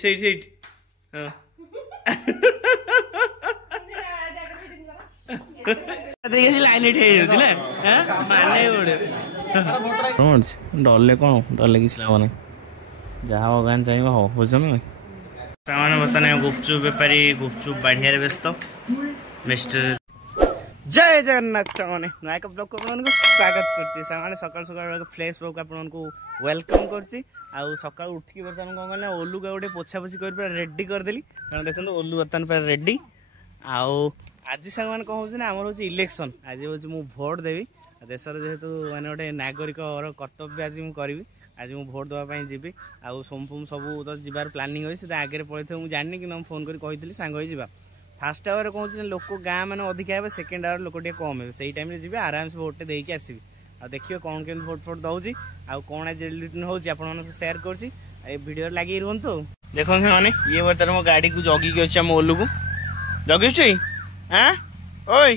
ସେଇଠି ସେଇଠି ହଁ देखिए लाइन एठी हेउति ना हैं माने उडे डरले कोन डरले किछ लाभ नै जहाँ भगवान चाहिए हो बुझम सामान बर्तमान गुपचुप बेपारी गुपचुप बाढ़िया व्यस्त मिस्टर जय जगन्नाथ सामाने नायक ब्लॉग को आपको स्वागत करछि सामाने सकाळ सकाळ फ्रेश ब्लॉग आपको वेलकम करछि आ सकाळ उठिक बर्तमान कोन कहले ओलू का गोटे पोछा पोछी कर रेडी कर देली कारण देखो ओलू बर्तमान पर रेडी आउ आज सामान कौन हो आमर हूँ इलेक्शन आज हूँ मु भोट देवी देशर जेहेतु माने गोटे नागरिक कर्तव्य आज मुझे करी आज मुझे भोट देवाई जी आउ सोमफुम सब तो जीवार प्लानिंग होई आगे पड़े मुझे जानी कि फोन कर कही सांग जा फास्ट आवर कौन लोक गाँ मैंने अधिका हे सेकेंड आवर लोक कम हे से टाइम जी आराम से भोटे देकी आसबि आ देखिए कौन के भोट फोट दौर आउ कौन आज रिटर्न हो सेयार कर भिडियो लगे रुहतु देखो मैंने ये बर्तमान मो गाड़ी को जगिकी अच्छे आम ओलू को जगिस हाँ ओय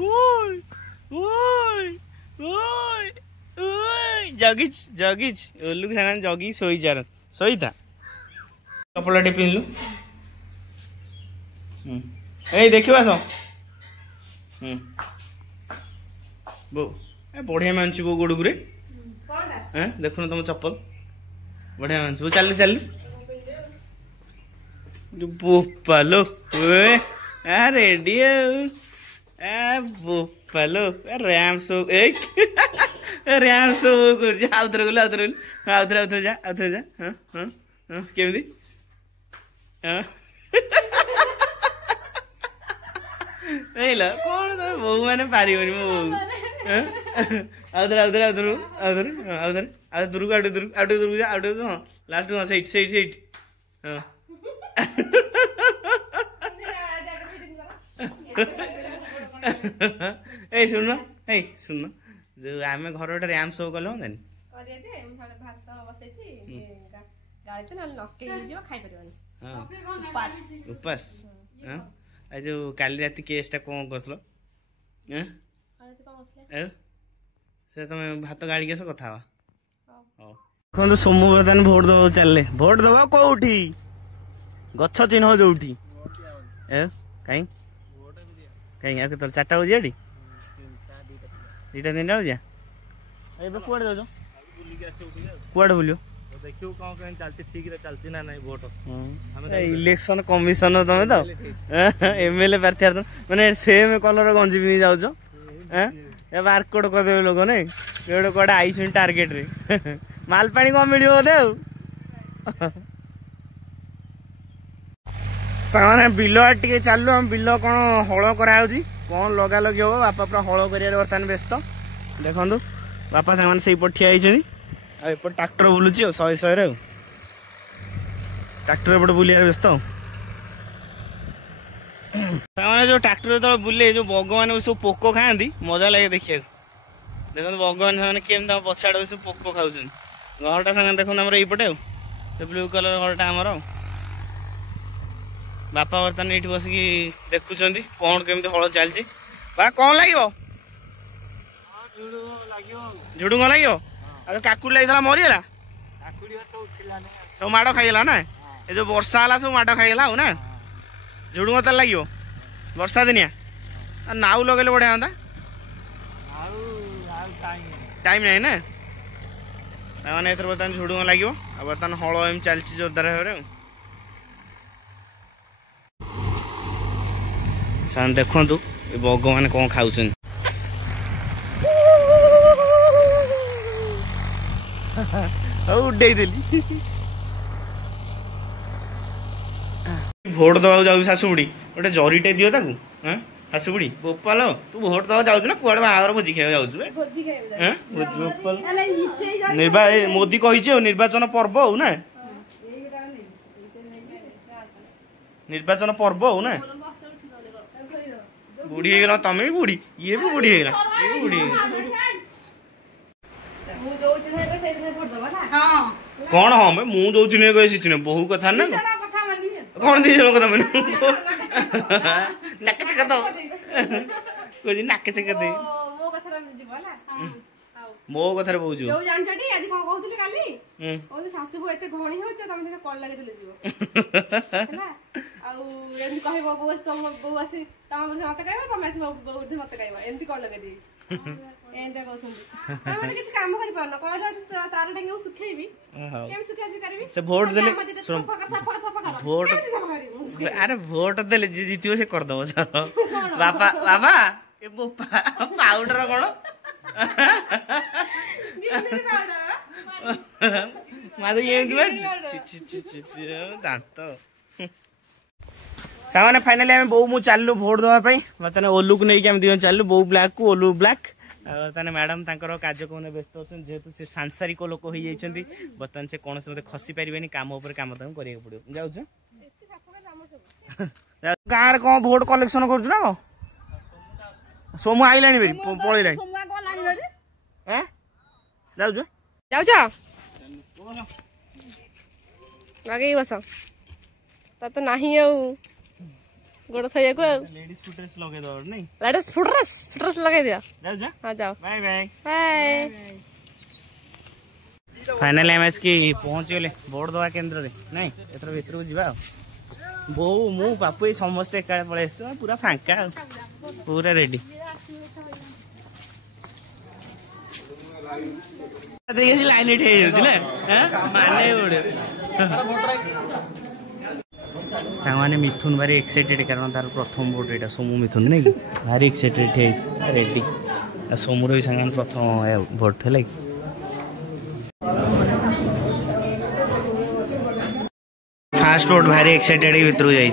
ओय ओय ओय ओय जगिच जगिच ओलू के सामान जगी सोई जा सोई था कपड़ा टे पिनलु ए देखिबा सो बो ए बढ़िया मानछु को गोड़ गुरे कोनडा हैं देखु न तुम चप्पल बढ़िया मानछु चल चल बोपालो ओए रेडी बोपालो रैम सो एक रैम सो कर आउथरे गले आउथरे आउथरे आउथरे जा हां हां हां केमिति हां एला कोन तो बहु माने पारिबनी मो बहु आउथरे आउथरे आउथरे आउथरे आउथरे आ दुरु जा आउट हां लास्ट हां सेट सेट सेट हां ए सुन जो आम घर गोटे रैम शो कल हम उपास जो काली राति केसटा कौन कर तुम भात गाड़ी के कथा देखो सोमू बर्तमान भोट दबा चलले भोट दबा कौटी गछ चिन्ह जोठी कहीं कहीं आके तोर 4टा बजे आडी 2टा 3टा बजे एबे कुआडे जाजो कुआडे बोलियो देखियो कोन कोन चलछि ठीक रे चलछि ना नहीं वोट हम इलेक्शन कमिशन तमे तो एमएलए प्रार्थी माने सेम कलर गंजी भी जाउछो हैं ए बारकोड कर देबे लोग नै एडो कोडा आइछन टारगेट रे माल पानी को मिलियो दे सामाने बिल टे चलु हम बिल कौन हल कराऊँ कौन लगा लगी हम बापा पूरा हल कर बर्तमान व्यस्त देखु बापा सामान से ठिया एपट ट्राक्टर बुलूची 100 रे ट्राक्टर एपटे बुलिया व्यस्त सामाने जो ट्राक्टर जो बुले जो बग मैंने सब पोक खाती मजा लगे देखिए देखो बग मैंने केमी पछाड़ सब पोक खाऊ घरटा सामान देखो यपटे ब्लू कलर घरटा आमर बापा बर्तमान ये बसिक देखुं कौन केमी हल चलती बा कौन लगे झुडुंग लगे काकुड़ी लगी मरीगला सब माड़ खाईगला ना ये जो वर्षा है सब माड़ खाईगला ना झुडुंग तो लगे वर्षा दिनिया नाउ लगे बढ़िया हाँ टाइम नहीं ना मैंने बर्तमान झुडुंग लगे बर्तमान हल एम चलती जोरदार भाव सामान देखु बग मैंने कौन खाऊ उड़े भोट दवा जाऊ शाशुबुड़ी गोटे जरीटे दियो ताकू शाशुबुड़ी बोपाल तू भोट दवा जाऊ ना कुआड़े बाहर भोजी खाई जाऊ मोदी कही निर्वाचन पर्व हो ना निर्वाचन पर्व हो ना बुढ़ी है तमें भी बुढ़ी ये भी बुढ़ी है ये भी बुढ़ी है कौन हाँ मैं मुँह जो चिन्ह कहे चिन्ह बहु कथा ना कौन दी कथा मैंने नाक चेक तो नाक चेक दे मो कथा बहु कहते शाशु बो एते घणी हो छ तमे कल लगे देले जीवो हैला आ एम कहबो बो तुम बो आसी तम मते कहबो तमे आसी बो मते कहबो एमती कल लगे दी एंते कहउछन तमे किछ काम करि पारन कहला तार डेंगे सुखेबी केम सुखे जे करबी से वोट देले वोट अरे वोट देले जे जीतियो से कर दबो बाबा बाबा ए बोपा पाउडर कोन मादे ये दांत सामाने फाइनली आम बो मु चलू भोट देवाई बर्तमान ओलू को लेकिन दिवन चलू बो ब्लैक को ओलू ब्लैक बर्तमान मैडम कार्यक्रम व्यस्त अच्छा जेहेतु से सांसारिक लोक हो जाती बर्तमान से कौन से खसी पारे काम काम करा पड़ो जाऊ गाँव कौन भोट कलेक्शन कर सोमू आईला पलैला लगे बस तो नहीं गोड़ थैया को लेडीज फुटरेस लगे दो नहीं लेडीज फुटरेस लगे दिया जाओ हां जाओ bye bye bye finally MS की पहुंच गले वोट दवा केंद्र रे नहीं एथर भीतर को जीवा बो मु बापू ए समस्त एका पळे पूरा फांका पूरा रेडी देखिए लाइन माने सामान्य मिथुन भारी एक्साइटेड कारण तार प्रथम वोट एटा सोमू मिथुन नहीं भारी एक्साइटेड रेडी सोमूर भी सामान प्रथम वोट है फास्ट वोट भारी एक्साइटेड भीतर जाइए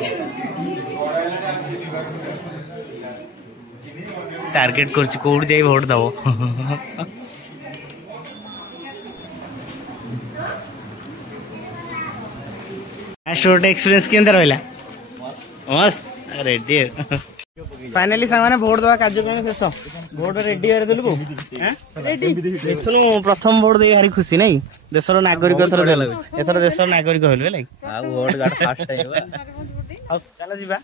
टार्गेट कर कौट जाई वोट दबो फास्ट वोट एक्सपीरियंस केंद्र रहा मस्त रेडी फाइनली सामाने भोट दवा कार्यक्रम शेष भोट रेडी देलु एथनु प्रथम भोट दे भारी खुशी नहीं देशर नागरिक एथर देशर नागरिक होलु लाइक आ भोट गाड फास्ट टाइम अब चला जीवा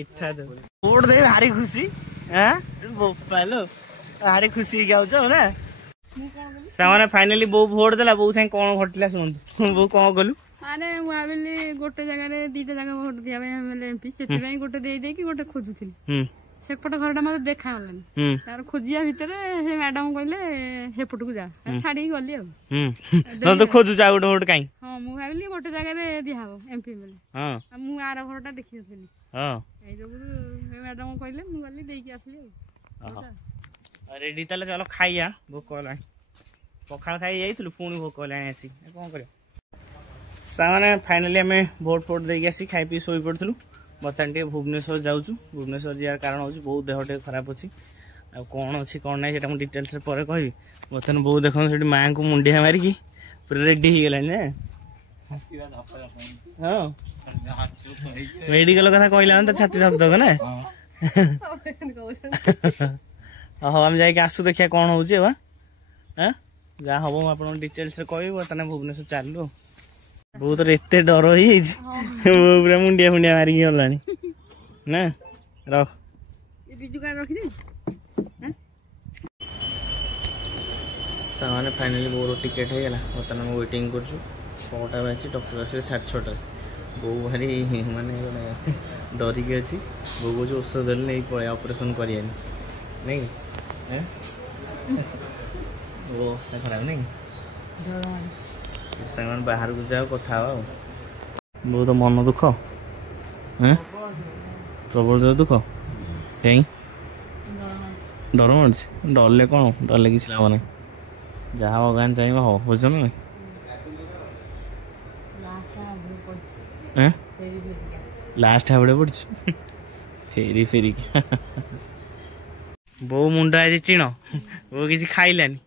इच्छा दे भोट दे भारी खुशी हैं बोपालो भारी खुशी गाउछ ना सामाने फाइनली बो भोट देला बो से कोन घटला सुन बो कोन गलु माने मु आबेली गोटे जगह रे दीटा जगह वोट दिया भाई हम एमपी सेति भाई गोटे दे दे कि गोटे खोजुथिली सेपट घरटा मते देखा होलन तार खोजिया भीतर हे मैडम कहले हेपट को जा छाडी गली आ न तो खोजु जा गोटे वोट काई हां मु आबेली गोटे जगह रे दिया हो एमपी में हां मु आर घरटा देखि होथिली हां ए जो हे मैडम कहले मु गली दे के आसली हां रेडी तले चलो खाइया भूख होला पखाल खाई जाइलु पुणी भोक आसी कौन कर सामाने फाइनली आम भोट फोट देकी आसी खाई पी शोई पड़ू बर्तमान टे भुवनेश्वर जाऊँ भुवनेश्वर jaar कारण हूँ बहुत देह खराब अच्छी आ कौन अच्छी कौन ना से डिटेल्स पर कहि बर्तमान बहुत देख माँ को मुंडिया मारिकी पूरा रेडी हो गला हाँ मेडिकल कथा कहला छाती धक धक ना हाँ आम जा आसू देखिए कौन हो जहाँ हम आप डिटेल्स कह बर्तमान भुवनेश्वर चलू बहुत एत डर हो पूरा मुंडिया फुंडिया मारिकी गला ना रख सामाने फाइनली मोर टिकेट हो गला बर्तमान वेटिंग कर 6टा बाजी डॉक्टर आसे 6:30 बो भारी माने डरिकी अच्छी बो कौच औषध देले नहीं पड़े ऑपरेशन करिए नहीं वो अवस्था खराब नहीं सामान बाहर को जाओ कथा बहुत मन दुख प्रबल जो दुख कहीं डर मारे डरले कौन डरले किसी लाभ ना जहाँ भगवान चाहिए हो बुझ ना लास्ट हाबड़े पड़ फेरी फेरी बो मुंड आज चिण वो किसी खाइलानी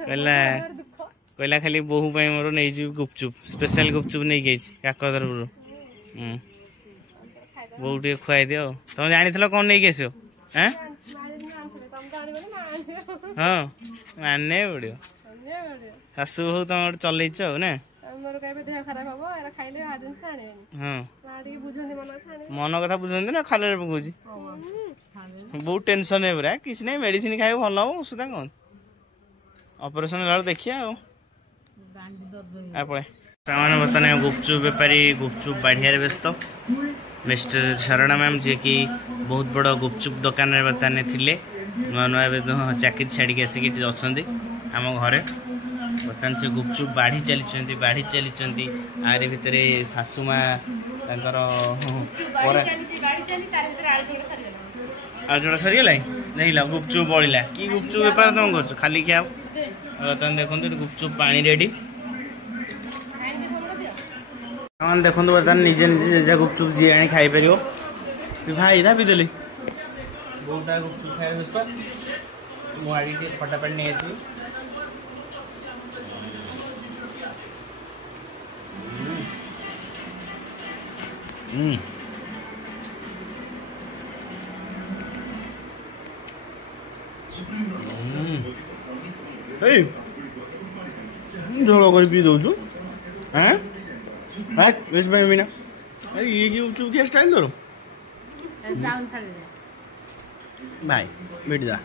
कहला खाली बोहू मोर नहीं गुपचुप स्पेशल गुपचुप नहीं गई काकर बोहू टे खुआई दियो तुम जानी कौन नहीं आसो हाँ माने पड़ो शाशु हो तुम चलैच ना मन कथा बुझे ना खाल पकाऊँ बहुत टेंशन है पूरा किसी नहीं मेडिसिन खाए भल हम सुधा कौन ऑपरेशन ला देखिए पड़े मैंने बर्तमान गुपचुप बेपारी गुपचुप बाढ़िया व्यस्त मिस्टर शरणा मैम जी की बहुत बड़ गुपचुप दुकान में बर्तमान थे नुआ नुआ चाकरी छाड़ी आसिक अच्छा आम घरे बर्तमान से गुपचुप बाढ़ी चली आरे भितर सासुमा आलझोड़ा सरीगला नहीं गुपचुप बढ़ला कि गुपचुप बेपार तुम कर खाली क्या बर्तमान देखो गुपचुप पानी रेडी देखो बर्तमान निजे निजे गुपचुप जी आनी खाई पार भाई भाभी देली बहुत गुपचुप खाए व्यस्त मुझे फटाफट नहीं आसी झोल कर पी दौ मीना ये गुपचुप क्या स्टाइल तोर भाई बैठ जा।